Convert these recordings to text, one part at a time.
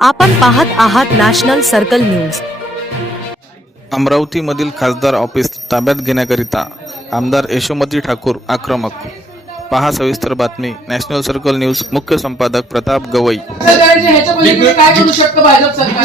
आपण पाहत आहात नॅशनल सर्कल न्यूज अमरावतीमधील खासदार ऑफिस ताब्यात घेण्याकरिता आमदार यशोमती ठाकूर आक्रमक पहा सविस्तर बातमी नॅशनल सर्कल न्यूज मुख्य संपादक प्रताप गवई सरकारचे ह्याच्या पलीकडे काय करू शकतं भाजप सरकार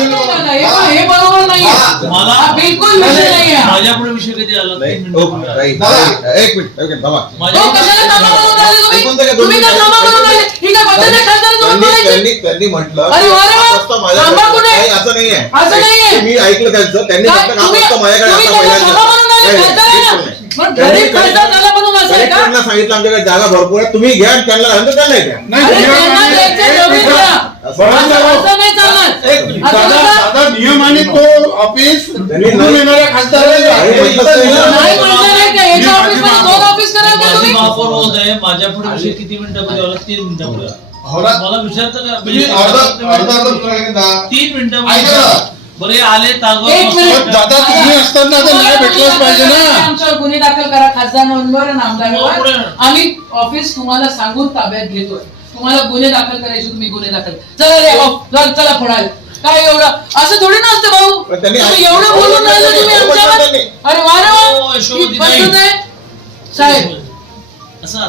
हे हे बरोबर नाहीये मला हा बिलकुल विषय नाहीये हा. माझ्यापुढे विषय कधी आला नाही, तीन हो, मिनिटं. नाही, नाही, एक मिनिट एक मिनिट थांबा. हो, माझ्यापुढे कशाला कामं करून राहिले ऐकून तुम्ही? तर घ्या, दोन तुम्ही का मिनिटं. कामं करून राहिले? ही काय पद्धत आहे खासदारासोबत त्यांनी? त्यांनी म्हटलं अरे वा रे वा. हा प्रस्ताव माझ्याकडे थांबा कुठे? नाही, असं नाहीये असं नाहीये. मी ऐकलं त्यांचं त्यांनी काय? म्हटलं हा तुम्ही- माझ्याकडे तुम्ही आता त्याला पहिल्यांदा. सभा म्हणून राहिले, नाही, खासदार आहे ना? बिलकुल नाही. मग त्यांनी गरीब खासदार झाला म्हणून असं आहे का? कलेक्टरला सांगितलं आमच्याकडे जागा भरपूर आहे तुम्ही घ्या आणि त्यांना घालून तर त्यांना द्या अरे त्यांना द्यायचं जमीन द्या. असं- असं- असं नाही चालणार. एक मिनिट. असं साधा नका. साधा नियम आणि तो ऑफिस त्यांनी निवडून नाही- येणाऱ्या खासदाराला नाही म्हटलं तर नियम- नाही म्हटलं नाही का? एका मी ऑफिसमध्ये माझी दोन ऑफिस कराल का माझी तुम्ही? महापौर महोदय माझ्यापुढे विषय किती मिनिटामध्ये आला तीन हो ना? मला विचारतं. तीन ना. बरं हे आले. मिनिट. दादा तुम्ही असताना तर न्याय भेटलाच पाहिजे ना आमच्यावर गुन्हे दाखल करा बरोबर आमदारांवर आहे. आम्ही ऑफिस तुम्हाला सांगून ताब्यात घेतोय तुम्हाला गुन्हे दाखल करायचे तुम्ही गुन्हे दाखल चला रे चल, चला पुढे काय एवढं असं थोडी भाऊ त्यांनी तुम्ही ऐक- एवढं बोलून राहिलं तुम्ही हो, आमच्यावर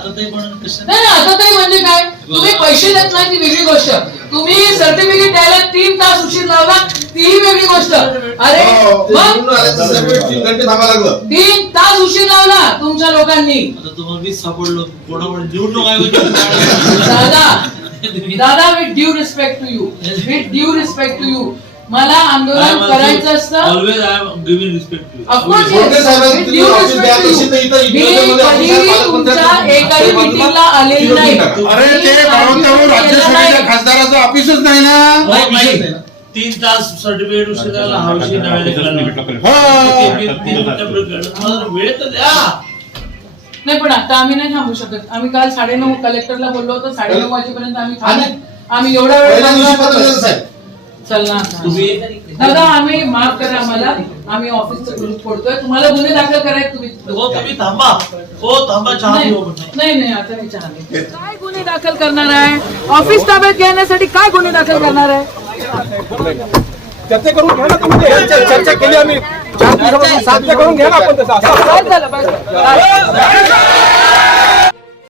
पण नाही आता तरी म्हणजे काय? तुम्ही पैसे देत नाही ती वेगळी गोष्ट. तुम्ही सर्टिफिकेट द्यायला तीन तास उशीर लावला ती वेगळी गोष्ट. अरे हो, मग? वेळ तीन तास उशीर लावला तुमच्या लोकांनी. आता तुम्हाला मीच सापडलो कोणाकडे निवडणूक आयोगाची दादा दादा with due respect to you with due respect to you मला आंदोलन करायचं असतं always I am giving respect to of course बोलते साहेबांनी तुम्ही ऑफिस द्या, तशी तर इथं मी इकडे मध्ये कधीही ऑफिसर तुमच्या एकाही मीटिंगला आलेली नाही. अरे ते खासदाराचं ऑफिसच नाही ना तीन तास सर्टिफिकेट उशीर झाला हा विषय नव्याने. हा. मी. मला वेळ तर द्या नाही पण आता आम्ही नाही थांबू शकत आम्ही काल साडेनऊ कलेक्टरला बोललो होतो साडेनऊ वाजेपर्यंत आम्ही थांबू आम्ही एवढा वेळ पहिल्या दिवशी थांबणार पत्र नाही. दिलं साहेब. चल ना. आता. तुम्ही दादा आम्ही माफ करा आम्हाला. आम्ही ऑफिसचं ग्रुप फोडतोय. तुम्हाला गुन्हे दाखल करायचे तुम्ही. हो तुम्ही थांबा. हो थांबा चहा नाही. नाही नाही, आता मी चहा नाही. काय गुन्हे दाखल करणार आहे? ऑफिस ताब्यात घेण्यासाठी काय गुन्हे दाखल करणार आहे? चर्चा करून घ्या ना तुम्ही. चर्चा केली आम्ही. चार दिवसापासून साध्य करून घ्या ना आपण तसं. असं?